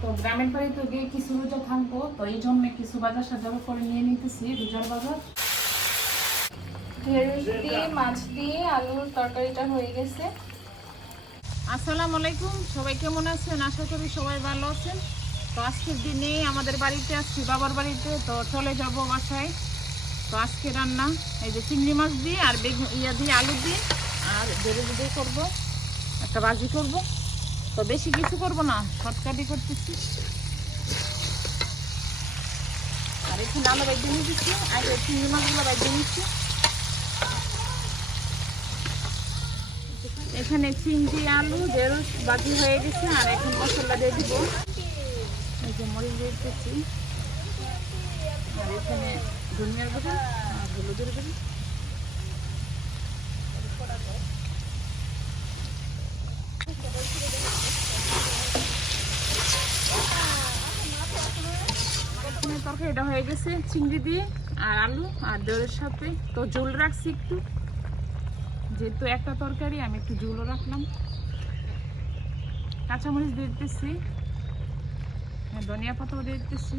তো গ্রামের বাড়িতে গিয়ে কিছু রোজা থাকব তো এই জন্য কিছু বাজার সাজার করে নিয়ে নিতেছি, রোজার বাজার। ঢেঁড়স দিয়ে মাছ দিয়ে আলুর তরকারিটা হয়ে গেছে। আসসালামু আলাইকুম, সবাই কেমন আছেন? আশা করি সবাই ভালো আছেন। তো আজকের দিনে আমাদের বাড়িতে আসছি বাবার বাড়িতে, তো চলে যাব বাসায়। তো আজকে রান্না, এই যে চিংড়ি মাছ দিয়ে আর বেগুন, ইয়া দিয়ে আলু দিয়ে, আর বেড়ে দিয়ে করব, একটা বাজি করব। তো বেশি কিছু করব না, শর্টকাটই করতেছি। আর এখানে আলু বাইতে নিয়ে দিচ্ছি আর চিংড়ি মাছগুলো বাইতে নিচ্ছি। এখানে চিংড়ি, আলু, ঢেঁড়স বাজি হয়ে গেছে, আর এখন মশলা দিয়ে দিব। এই যে মরিচ দিতেছি। আর এখানে ধনিয়ার গুঁড়ো আর হলুদের গুঁড়ো এখানে তরকারিটা হয়ে গেছে চিংড়ি দিয়ে আর আলু আর ঢেঁড়ের সাথে। তো ঝোল রাখছি একটু। যেহেতু একটা তরকারি আমি একটু ঝোলও রাখলাম। কাঁচামরিচ দিয়ে দিতেছি। হ্যাঁ, ধনিয়া পাতাও দিয়ে দিতেছি।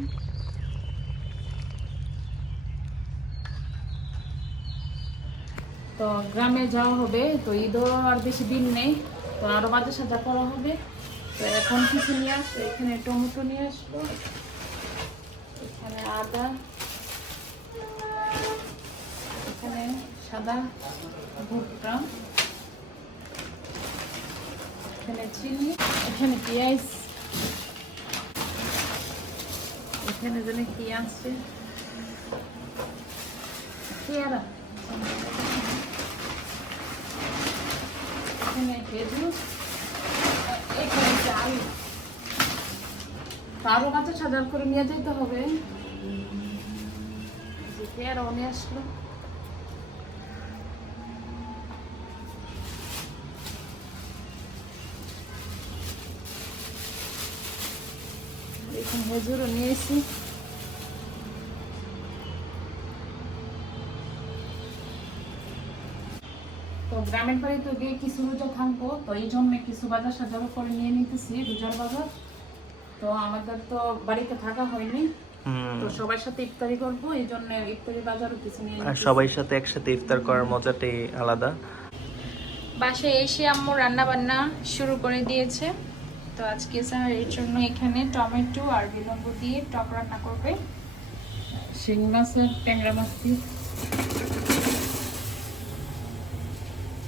তো গ্রামে যাওয়া হবে তো ঈদও আর বেশি দিন নেই তো আরও বাজার সাজা করা হবে। তো এখন কিছু নিয়ে আসব এখানে টমেটো নিয়ে আসব। এখানে আদা এখানে সাদা ভুট্টা এখানে চিনি এখানে পেঁয়াজ এখানে যেন কি আছে পেয়ারা এখানে খেজুর এখানে চাল আরও কাছে সাজার করে নিয়ে যেতে হবে। পেয়ারাও নিয়ে আসলো। এখানে হেজুরও নিয়েছি তো গ্রামের বাড়িতে গিয়ে কিছু রোজা থাকব, তো এই জন্য কিছু বাজার সাজার করে নিয়ে নিতেছি রোজার বাজার। তো আমাদের তো বাড়িতে থাকা হয়নি। হুম। তো সবার সাথে ইফতারি করব এই জন্য ইফতারি বাজারও কিছু নিয়ে সবাই সাথে একসাথে ইফতার করার মজাটাই আলাদা। বাসায় এসে আম্মু রান্না বান্না শুরু করে দিয়েছে। তো আজকে স্যারের জন্য এখানে টমেটো আর বিলম্ব দিয়ে টক রান্না করবে। শিং মাছের ট্যাংরা মাছ দিয়ে।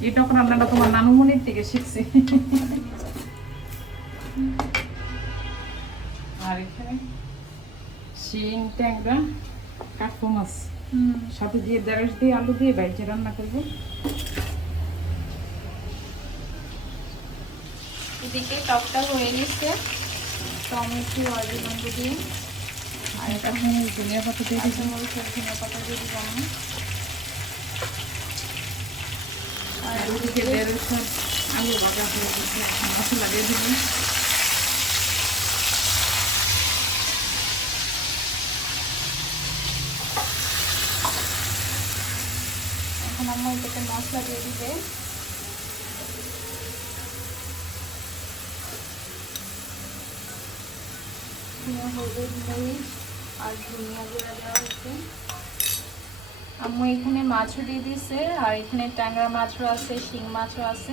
এই টক রান্নাটা তোমার নানুমনির থেকে শিখছি। আর এখানে শিং ট্যাংরা কাকু মাছ। সাথে দিয়ে দেড়শ দিয়ে আলু দিয়ে বাইরে রান্না করব। এদিকে টকটা হয়ে গেছে। টমেটো আর বিলম্ব দিয়ে। আর এটা ধনিয়া পাতা দিয়ে আর ধনিয়া পাতা দিয়ে দিব আমি আর ওদিকে দেড়শ আলু ভাজা হয়ে গেছে। মশলা দিয়ে দিবি এখন আম্মু এটাতে মশলা দিয়ে দিবে। হলুদ আর ধনিয়া গুঁড়া দেওয়া হচ্ছে আম্মু এখানে মাছও দিয়ে দিছে আর এখানে ট্যাংরা মাছও আছে, শিং মাছও আছে।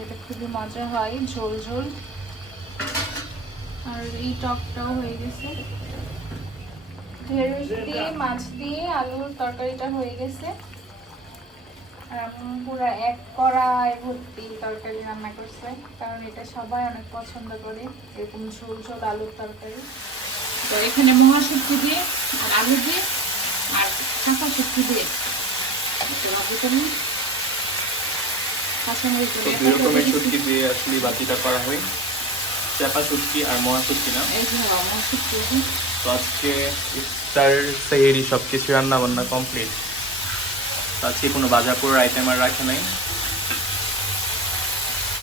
এটা খুবই মজা হয়, ঝোল ঝোল। আর এই টকটাও হয়ে গেছে। ঢেঁড়স দিয়ে মাছ দিয়ে আলুর তরকারিটা হয়ে গেছে। আর পুরো এক কড়াই ভর্তি তরকারি রান্না করছে কারণ এটা সবাই অনেক পছন্দ করে এরকম ঝোল ঝোল আলুর তরকারি। তো এখানে মহাশক্তি দিয়ে আর আলু দিয়ে আর কাঁচা শক্তি দিয়ে। একটু ভাজি করুন কাঁচামরিচ তো দিয়ে দুই রকমের একটা শুটকি দিয়ে আসলে বাতিটা করা হয়। চাপা শুটকি আর মহা শুটকি না তো আজকে ইফতার সেহেরি সব কিছু রান্নাবান্না কমপ্লিট আজকে কোনো বাজার করার আইটেম আর রাখে নাই।